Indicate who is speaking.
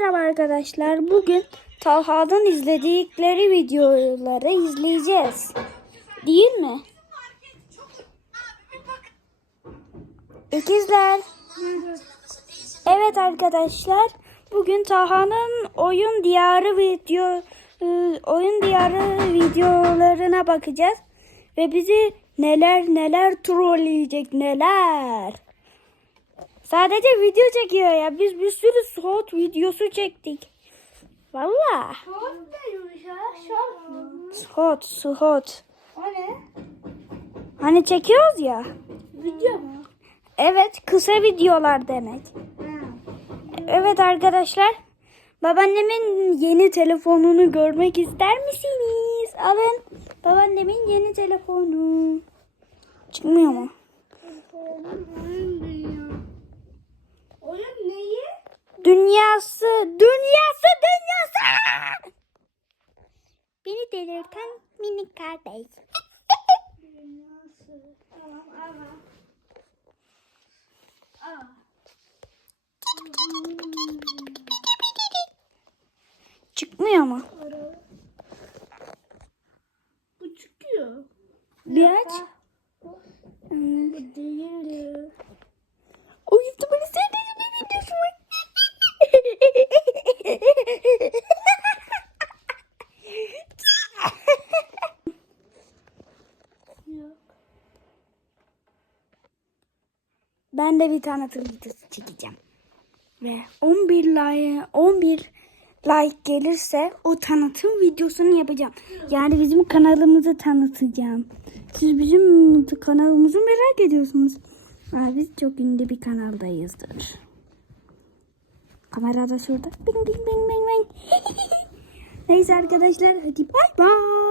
Speaker 1: Merhaba arkadaşlar. Bugün Talha'dan izledikleri videoları izleyeceğiz. Değil mi? İkizler. Evet arkadaşlar. Bugün Taha'nın oyun diyarı video e, oyun diyarı videolarına bakacağız ve bizi neler neler trolleyecek neler. Sadece video çekiyor ya. Biz bir sürü soğut videosu çektik. Valla.
Speaker 2: Şort neymiş? Şort mu?
Speaker 1: Soğut, soğut.
Speaker 2: O ne?
Speaker 1: Hani çekiyoruz ya.
Speaker 2: Video mu?
Speaker 1: Evet, kısa videolar demek. Evet arkadaşlar. Babaannemin yeni telefonunu görmek ister misiniz? Alın. Babaannemin yeni telefonu. Çıkmıyor mu?
Speaker 2: Oyun dünya. Oyun neyi?
Speaker 1: Dünyası, dünyası, dünyası. Beni delirten minik kardeş.
Speaker 2: Dünyası. Tamam ama. Aa.
Speaker 1: Çıkmıyor mu?
Speaker 2: Bu çıkıyor.
Speaker 1: Bir aç. Ben de bir tanıtım videosu çekeceğim. Ve 11 like 11 like gelirse o tanıtım videosunu yapacağım. Yani bizim kanalımızı tanıtacağım. Siz bizim kanalımızı merak ediyorsunuz. Aa, biz çok ünlü bir kanaldayızdır. Kamera da şurada. Bing bing bing bing bing. Neyse arkadaşlar hadi bay bay.